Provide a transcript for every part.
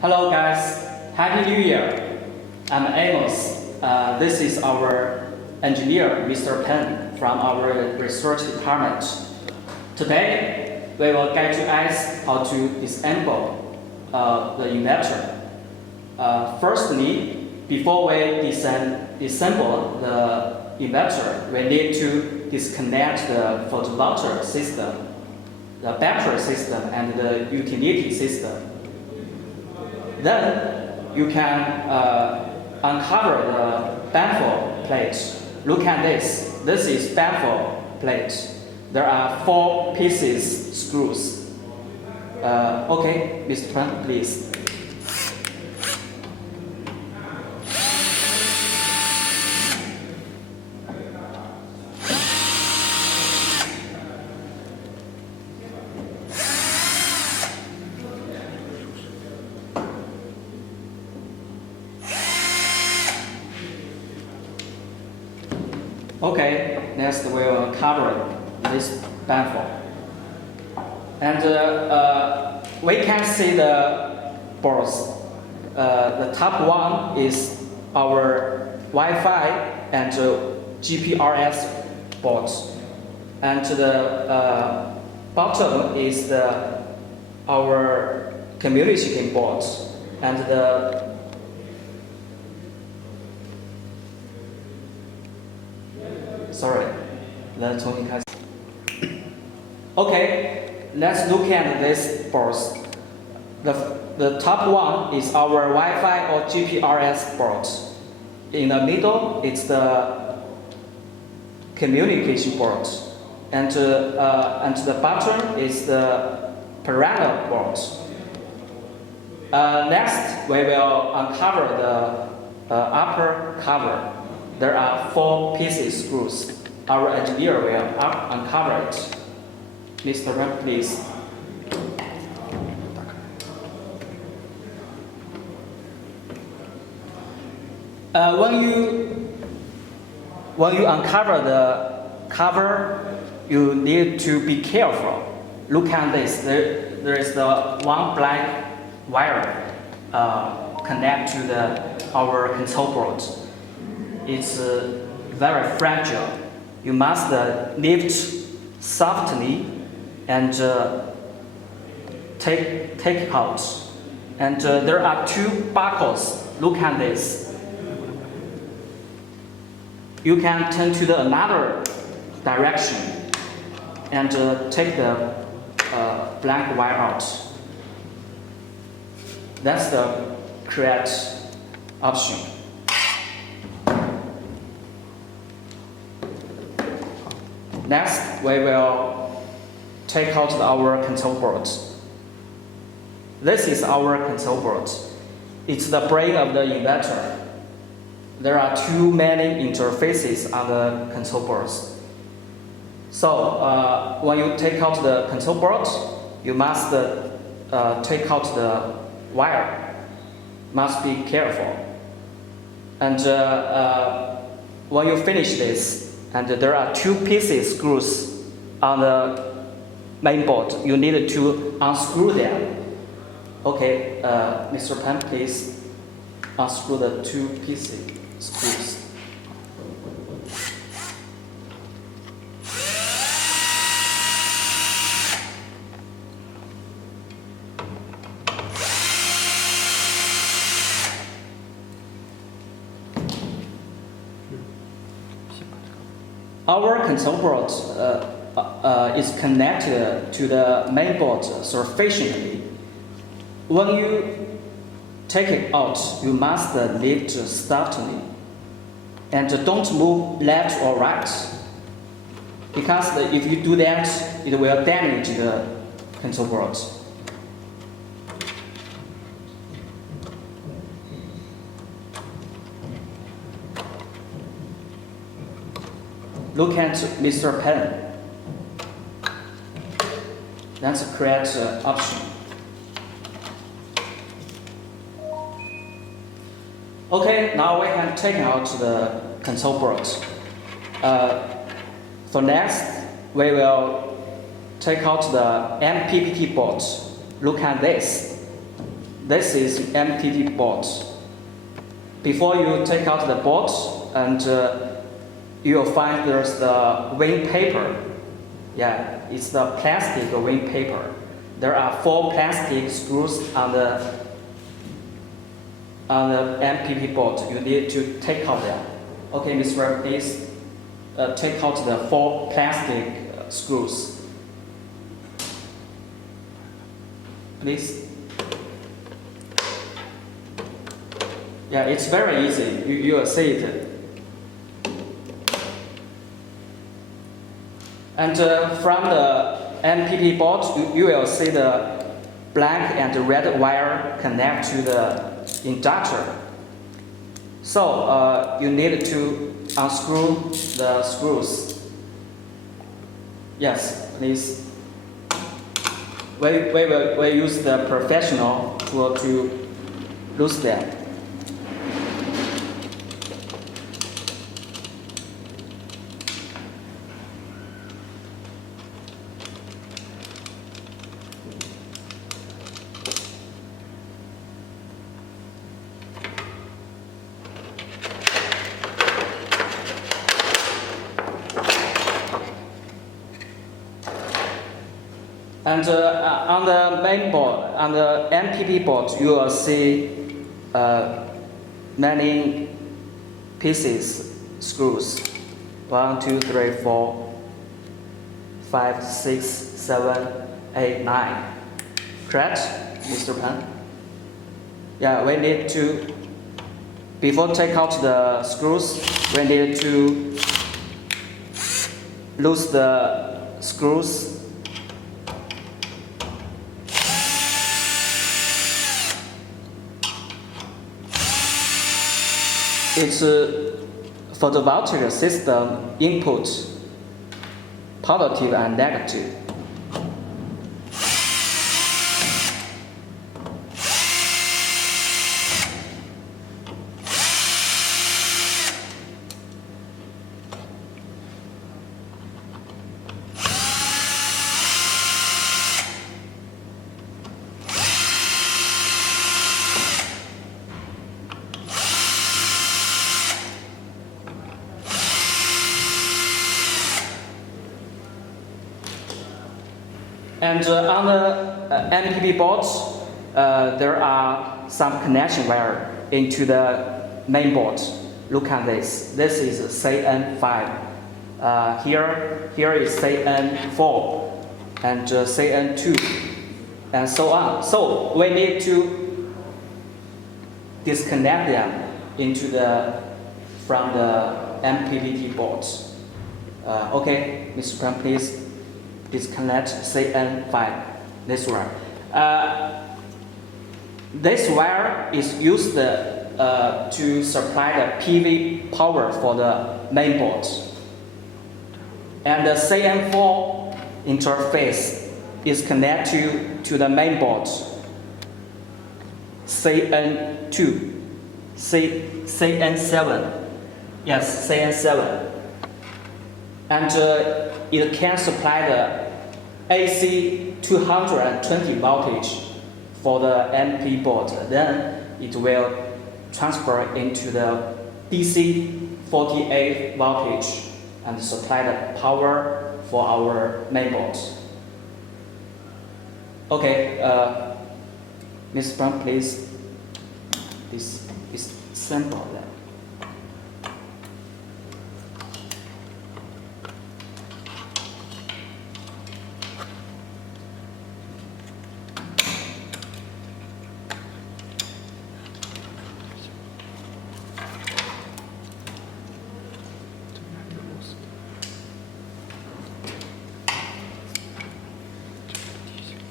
Hello guys, Happy New Year. I'm Amos. This is our engineer, Mr. Pen, from our research department. Today, we will guide you guys how to disassemble the inverter. Firstly, before we disassemble the inverter, we need to disconnect the photovoltaic system, the battery system, and the utility system. Then you can uncover the baffle plate. Look at this. This is baffle plate. There are 4 pieces screws. Okay, Mr. Plant, please. Okay, next we will cover this baffle. And we can see the boards. The top one is our Wi-Fi and GPRS boards. And the bottom is our communication boards. And Okay, let's look at this boards. The top one is our Wi-Fi or GPRS board. In the middle, it's the communication board. And the bottom is the parental board. Next, we will uncover the upper cover. There are 4 pieces screws. Our engineer will uncover it. Mr. Ram, please. When you uncover the cover, you need to be careful. Look at this. There is the one black wire connect to our control board. It's very fragile. You must lift softly and take it out. And there are 2 buckles. Look at this. You can turn to another direction and take the black wire out. That's the correct option. Next, we will take out our control board. This is our control board. It's the brain of the inverter. There are too many interfaces on the control boards. So when you take out the control board, you must take out the wire. Must be careful. And when you finish this, and there are 2 pieces screws on the main board. You need to unscrew them. Okay, Mr. Pan, please unscrew the 2 pieces screws. Our control board is connected to the main board sufficiently. When you take it out, you must lift softly and don't move left or right, because if you do that, it will damage the control board. Look at Mr. Pen. That's a correct option. Okay, now we can take out the control board. For next, we will take out the MPPT board. Look at this. this is MPP board. Before you take out the board, and you will find there's the wing paper. Yeah, it's the plastic wing paper. There are 4 plastic screws on the MPP board. You need to take out them. Okay, Mr. Please take out the 4 plastic screws. Please. Yeah, it's very easy. You will see it. And from the MPP board, you will see the black and red wire connect to the inductor. So you need to unscrew the screws. Yes, please. We will use the professional tool to loosen them. And on the main board, on the MPP board, you will see many pieces, screws. 1, 2, 3, 4, 5, 6, 7, 8, 9. Correct, Mr. Pan? Yeah, we need to, before take out the screws, we need to loosen the screws. It's a photovoltaic system input, positive and negative. And on the MPP boards, there are some connection wire into the main board. Look at this. This is CN5. Here is CN4 and CN2, and so on. So we need to disconnect them from the MPPT boards. Okay, Mr. Pan, please. Disconnect CN5, this wire. This wire is used to supply the PV power for the main board. And the CN4 interface is connected to the main board. CN2, CN7, yes, CN7. And it can supply the AC 220 voltage for the MP board. Then it will transfer into the DC 48 voltage and supply the power for our main board. Okay, Ms. Brown, please disassemble that.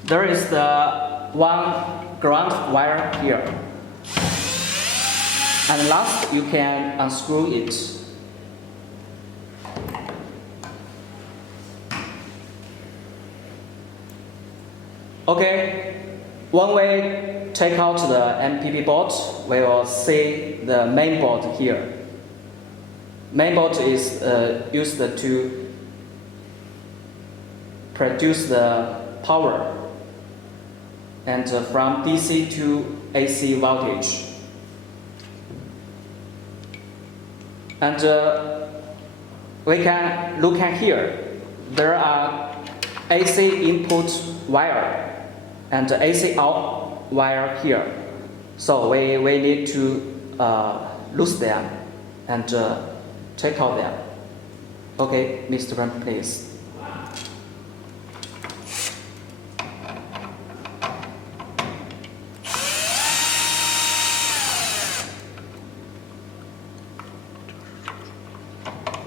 There is the one ground wire here. And last, you can unscrew it. Okay, when we take out the MPP board, we will see the main board here. Main board is used to produce the power. and from DC to AC voltage. And we can look at here. There are AC input wire and AC out wire here. So we need to loose them and take out them. Okay, Mr. Ram, please.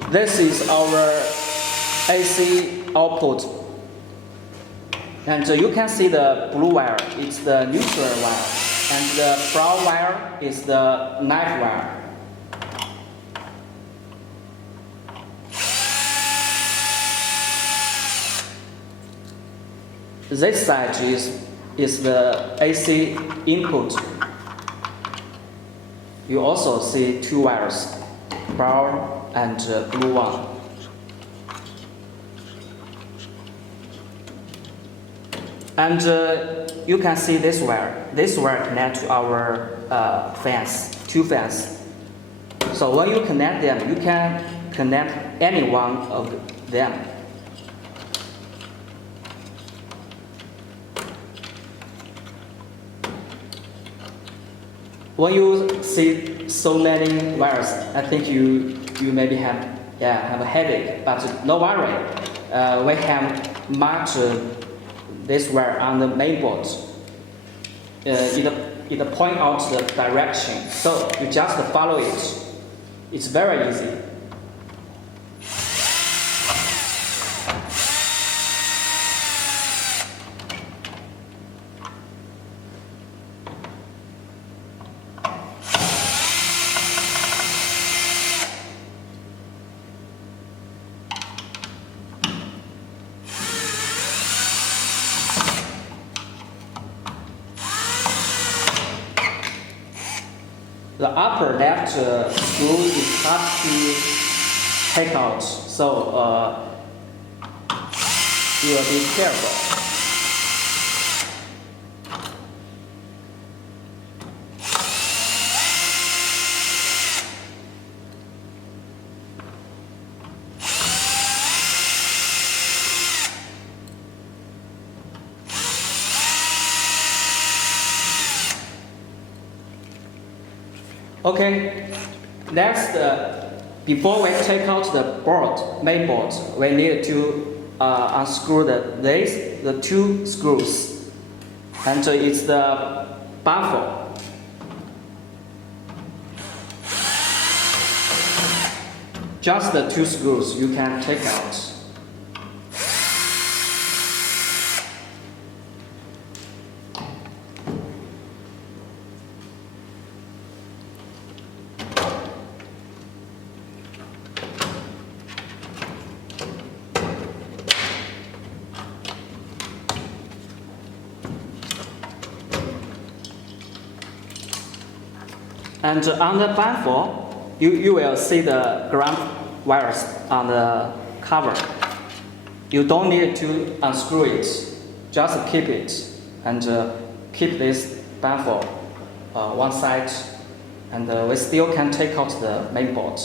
This is our AC output. And you can see the blue wire, it's the neutral wire. And the brown wire is the knife wire. This side is the AC input. You also see two wires, brown and blue one. And you can see this wire. This wire connects to our fans, two fans. So when you connect them, you can connect any one of them. When you see so many wires, I think you maybe have a headache, but no worry. We have marked this wire on the main board. It point out the direction, so you just follow it. It's very easy. The upper left screw is hard to take out, so you will be careful. Okay, next, before we take out the main board, we need to unscrew the two screws, and it's the baffle. Just the two screws you can take out. And on the baffle, you will see the ground wires on the cover. You don't need to unscrew it, just keep it and keep this baffle one side, and we still can take out the main board.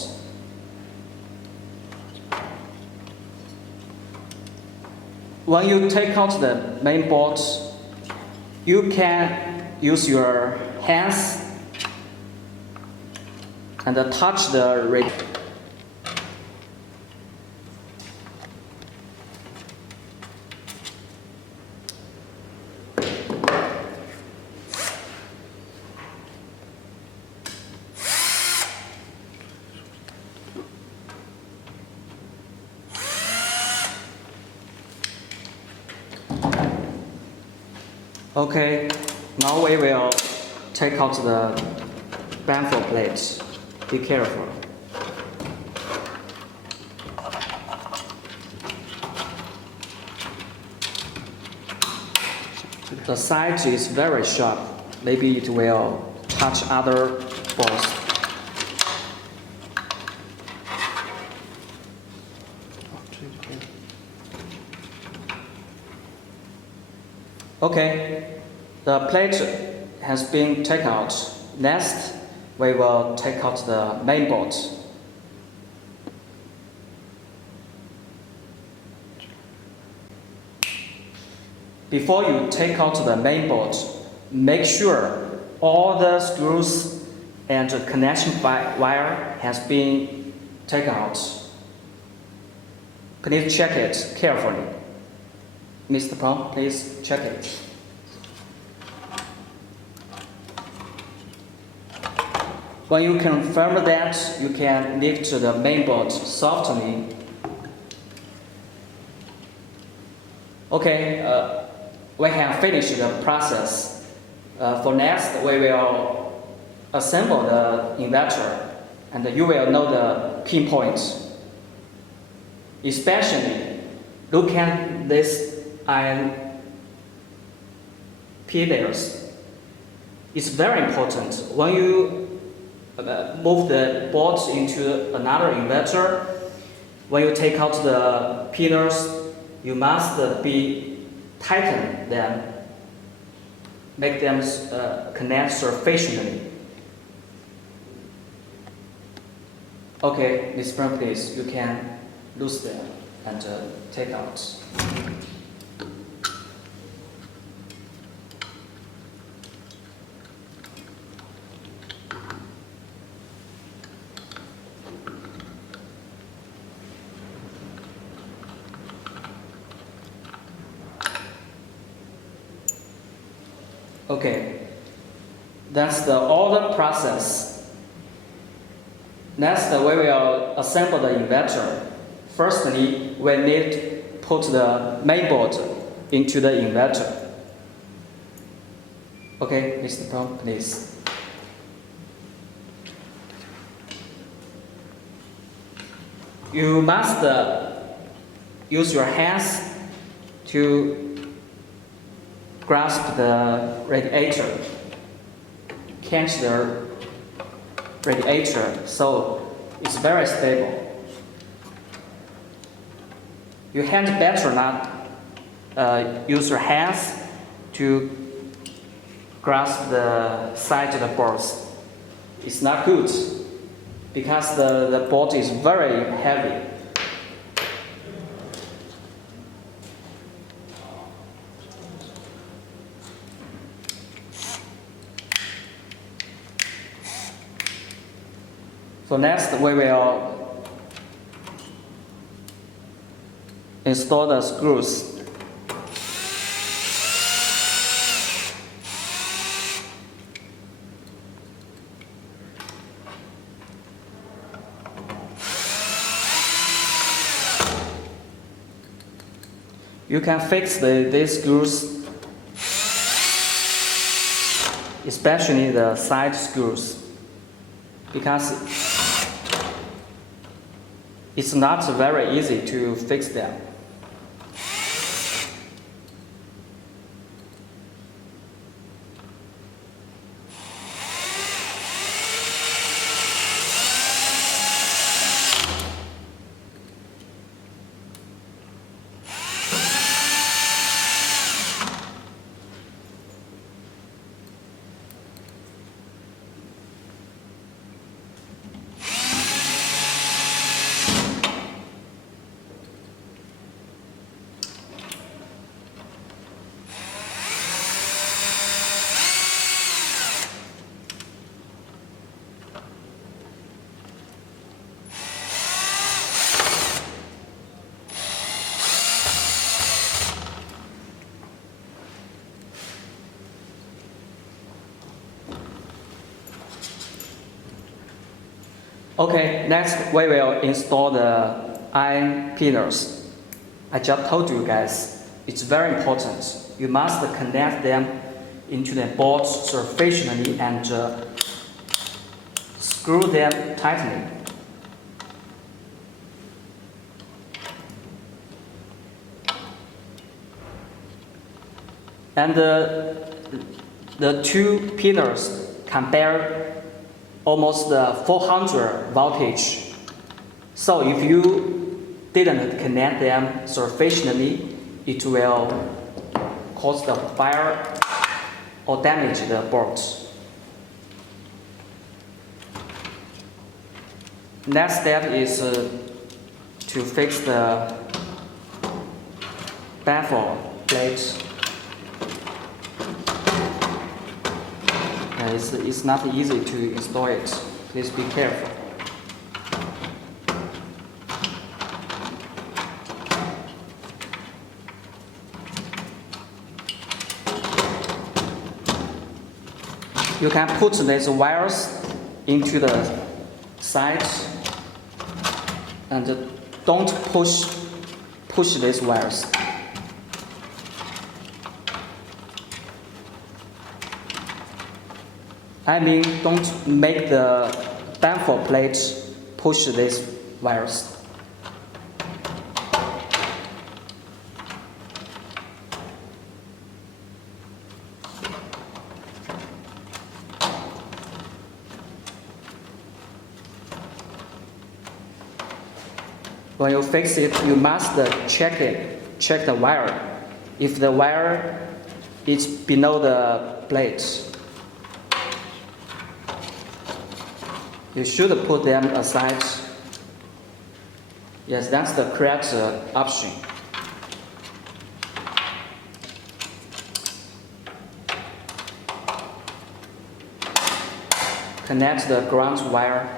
When you take out the main board, you can use your hands and touch the radio. Okay, now we will take out the baffle plate. Be careful. The side is very sharp. Maybe it will touch other balls. Okay, The plate has been taken out. Next, we will take out the main board. Before you take out the main board, make sure all the screws and the connection wire has been taken out. Please check it carefully. Mr. Peng, please check it. When you confirm that, you can lift the main board softly. Okay, we have finished the process. For next, we will assemble the inverter, and you will know the pinpoints. Especially, look at this iron pillars. It's very important. When you move the boards into another inverter, when you take out the pillars, you must be tighten them, make them connect sufficiently. Okay, Ms. Brown, please, you can loose them and take out. Okay, that's all the process. Next, we will assemble the inverter. Firstly, we need to put the main board into the inverter. Okay, Mr. Tom, please. You must use your hands to grasp the radiator, catch the radiator so it's very stable. You had better not use your hands to grasp the side of the boards. It's not good because the board is very heavy. So next, we will install the screws. You can fix these screws, especially the side screws, because it's not very easy to fix them. Okay, next we will install the iron pillars. I just told you guys, it's very important. You must connect them into the boards sufficiently and screw them tightly. And the two pillars can bear almost 400 voltage. So if you didn't connect them sufficiently, it will cause the fire or damage the boards. Next step is to fix the baffle plate. It's not easy to install it. Please be careful. You can put these wires into the sides and don't push these wires. I mean, don't make the baffle plate push these wires. When you fix it, you must check the wire. If the wire is below the plate, you should put them aside. Yes, that's the correct option. Connect the ground wire.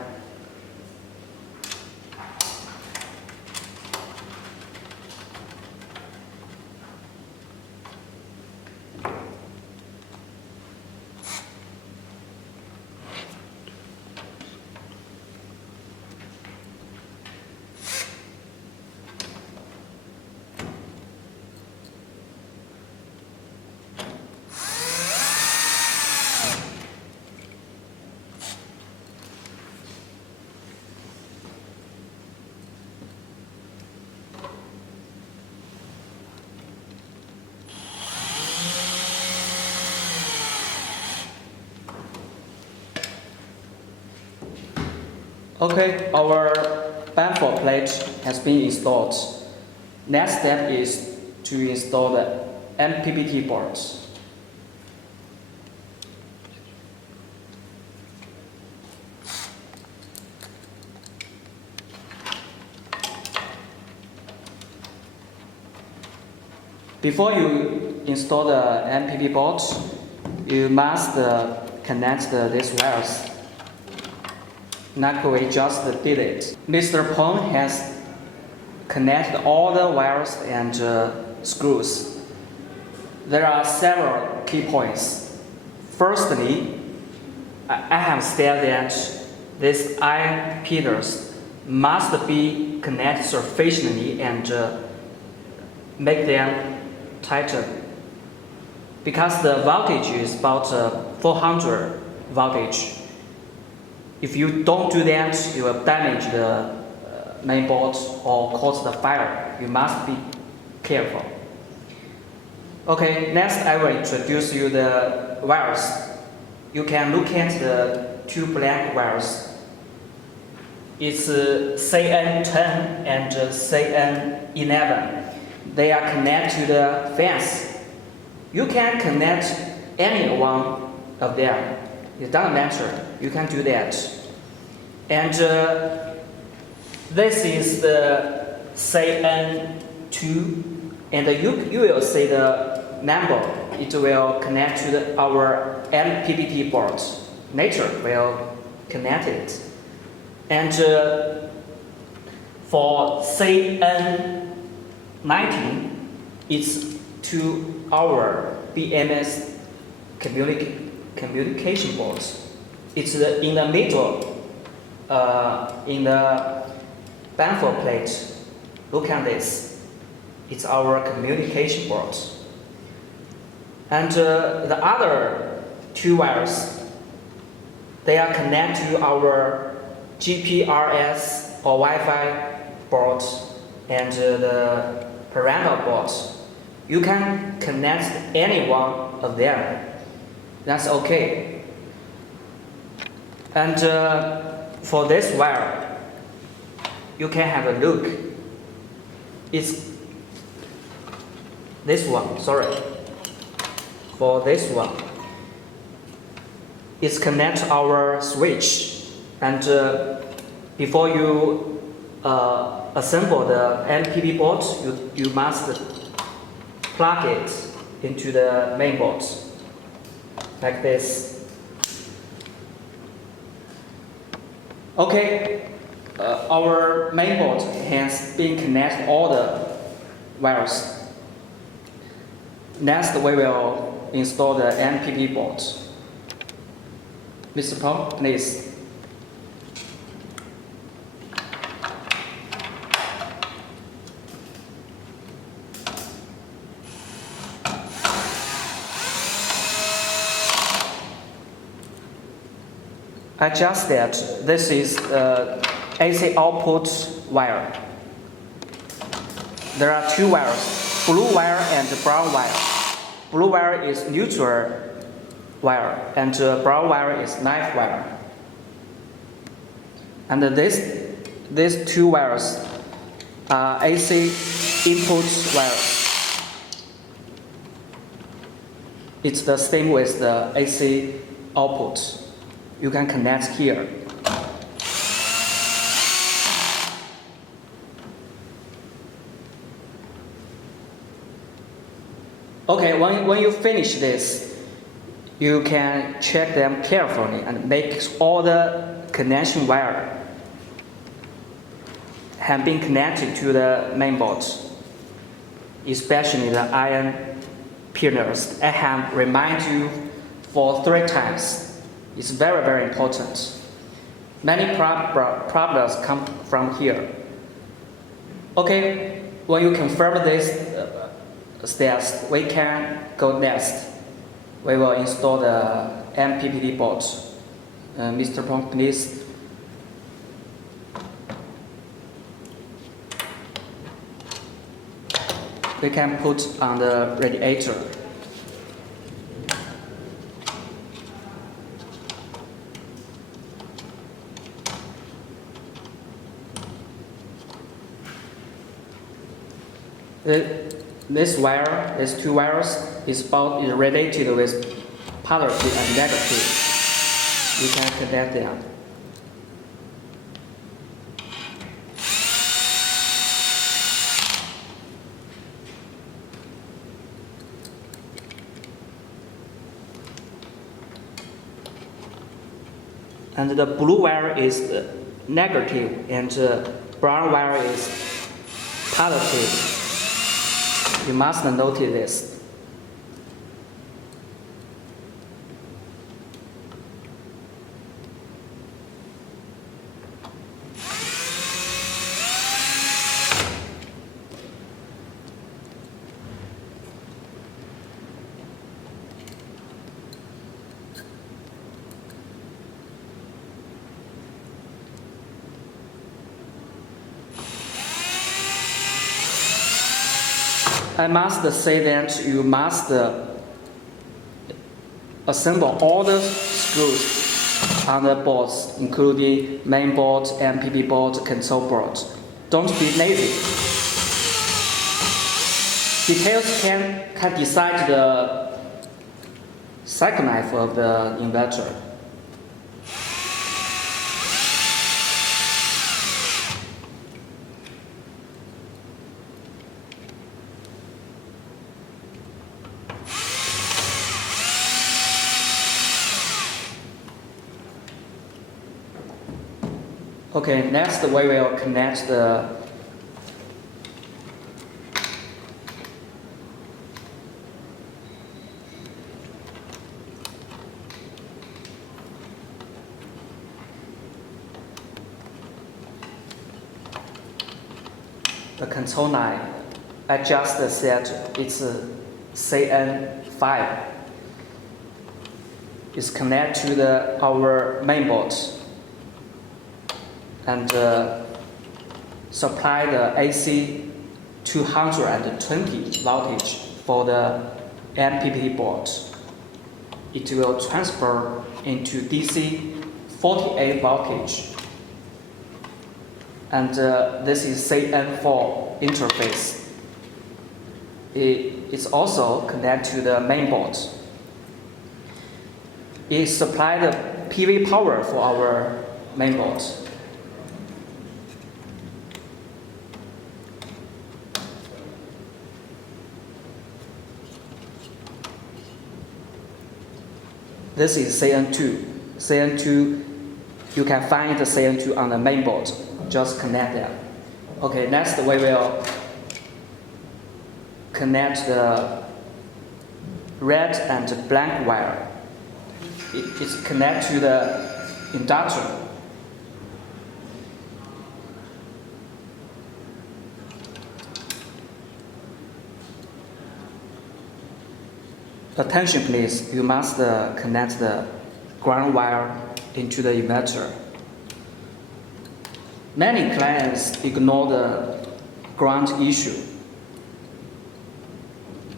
Okay, our baffle plate has been installed. Next step is to install the MPPT boards. Before you install the MPP boards, you must connect these wires. Like we just did it. Mr. Peng has connected all the wires and screws. There are several key points. Firstly, I have said that these iron pillars must be connected sufficiently and make them tighter. Because the voltage is about 400 voltage. If you don't do that, you will damage the main board or cause the fire. You must be careful. Okay, next I will introduce you the wires. You can look at the two black wires. It's CN10 and CN11. They are connected to the fence. You can connect any one of them. It doesn't matter. You can do that. And this is the CN2, and you will see the number. It will connect to our MPPT board. Nature will connect it. And for CN19, it's to our BMS communication boards. It's in the middle, in the baffle plate. Look at this. It's our communication board. And the other two wires, they are connected to our GPRS or Wi-Fi board and the parental board. You can connect any one of them. That's okay. And for this wire, you can have a look. It's this one, sorry. For this one, is connect our switch, and before you assemble the MPP board, you must plug it into the main board like this. Okay, our main board has been connected all the wires. Next, we will install the MPP board. Mr. Pong, please. Adjust that. This is AC output wire. There are two wires, blue wire and brown wire. Blue wire is neutral wire, and brown wire is knife wire. And these two wires are AC input wires. It's the same with the AC output. You can connect here. Okay, when you finish this, you can check them carefully and make all the connection wire have been connected to the main board, especially the iron pillars. I have reminded you for 3 times. It's very, very important. Many problems come from here. Okay, when you confirm this steps, we can go next. We will install the MPPT board. Mr. Pong, please. We can put on the radiator. This wire, these two wires, is related with positive and negative. You can connect them. And the blue wire is negative, and brown wire is positive. You must notice this. I must say that you must assemble all the screws on the boards, including main board, MPP board, console board. Don't be lazy. Details can decide the cycle life of the inverter. Okay, next we will connect the control line. I just said it's a CN5. It's connected to our main board and supply the AC 220 voltage for the MPP board. It will transfer into DC 48 voltage. And this is CN4 interface. It's also connected to the main board. it supplies the PV power for our main board. This is CN2. CN2, you can find the CN2 on the main board. Just connect them. Okay, next we will connect the red and black wire. It's connected to the inductor. Attention please, you must connect the ground wire into the inverter. Many clients ignore the ground issue.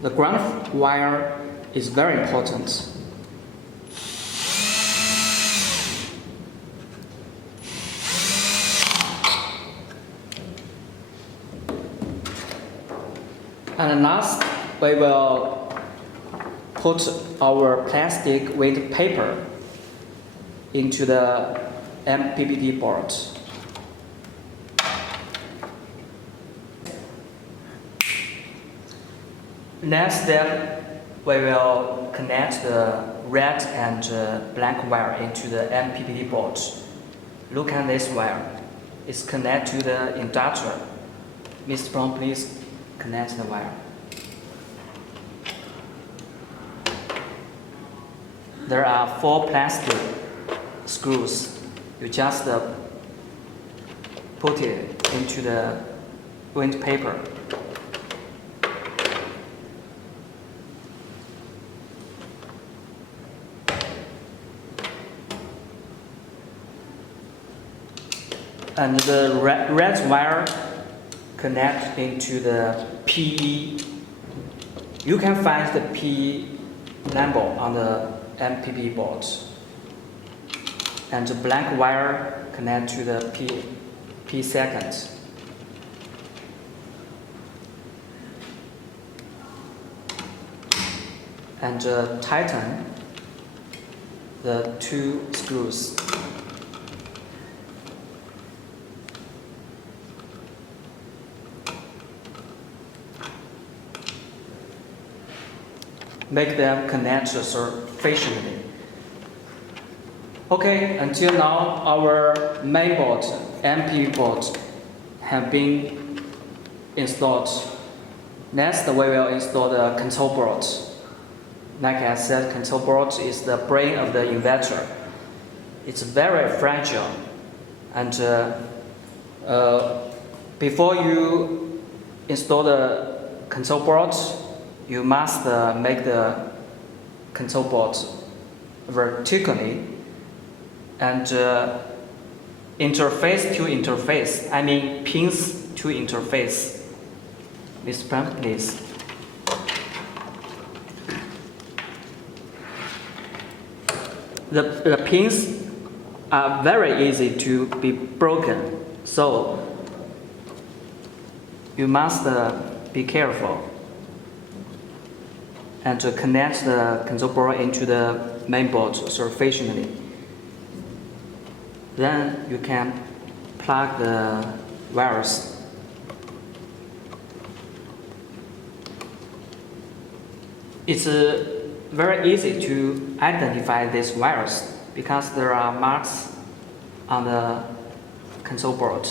The ground wire is very important. And last, we will put our plastic with paper into the MPPT board. Next step, we will connect the red and black wire into the MPPT board. Look at this wire. It's connected to the inductor. Mr. Brown, please connect the wire. There are 4 plastic screws. You just put it into the wind paper. And the red wire connect into the PE. You can find the PE number on the MPP board. And the black wire connect to the P seconds. And tighten the 2 screws. Make them connect sufficiently. Okay, until now our main board, MPP board, have been installed. Next, we will install the control board. Like I said, control board is the brain of the inverter. It's very fragile, and before you install the control board, you must make the control board vertically and interface to interface. I mean pins to interface. Mr. Pam, please. The pins are very easy to be broken, so you must be careful and to connect the control board into the main board sufficiently. Then you can plug the wires. It's very easy to identify these wires because there are marks on the control board.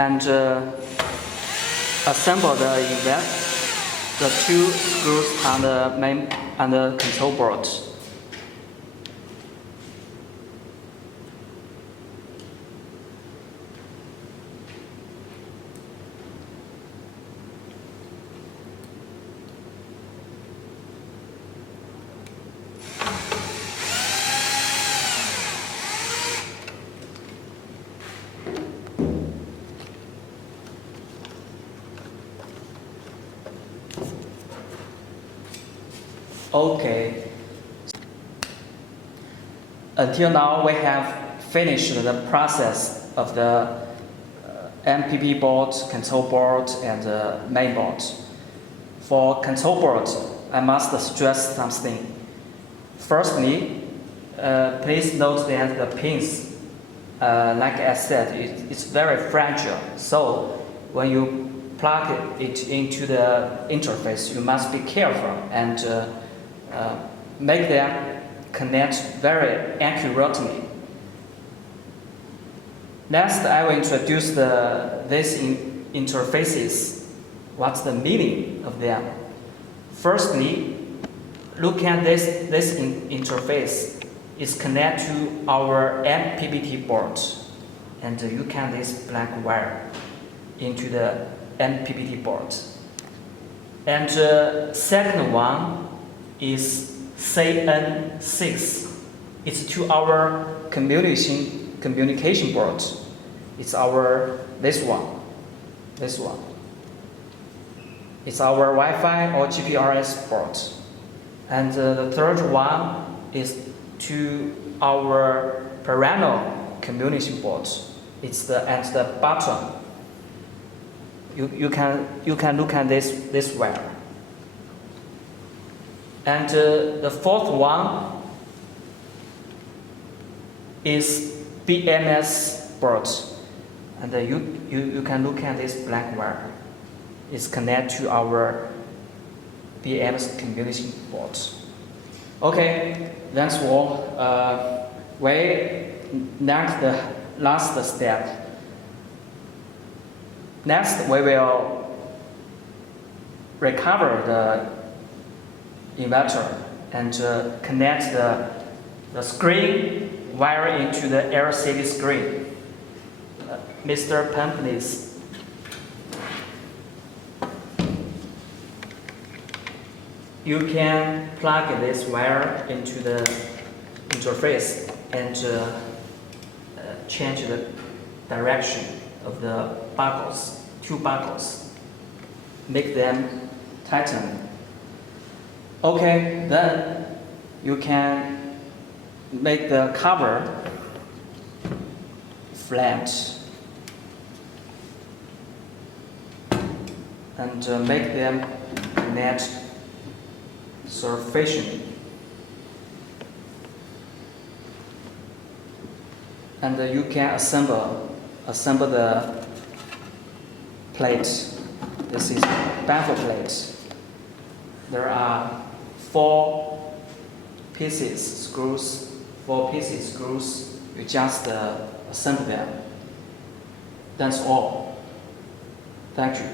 And assemble the 2 screws on the main and the control board. Okay, until now, we have finished the process of the MPP board, control board, and the main board. For control board, I must stress something. Firstly, please note that the pins, like I said, it's very fragile. So when you plug it into the interface, you must be careful and make them connect very accurately. Next, I will introduce these interfaces. What's the meaning of them? Firstly, look at this interface. It's connected to our MPPT board, and you can this black wire into the MPPT board. And second one is CN6. It's to our communication board. It's our this one. It's our Wi-Fi or GPRS board. And the third one is to our perennial communication board. It's at the bottom. You can look at this wire. And the fourth one is BMS board. And you can look at this black wire. It's connected to our BMS communication board. Okay, that's all. Next, the last step. Next, we will recover the inverter and connect the screen wire into the LCD screen. Mr. Pan, please. You can plug this wire into the interface and change the direction of the buckles, two buckles. Make them tighten. Okay, then you can make the cover flat and make them connect sufficient. And you can assemble the plate. This is baffle plate. There are 4 pieces screws. You just assemble them. That's all. Thank you.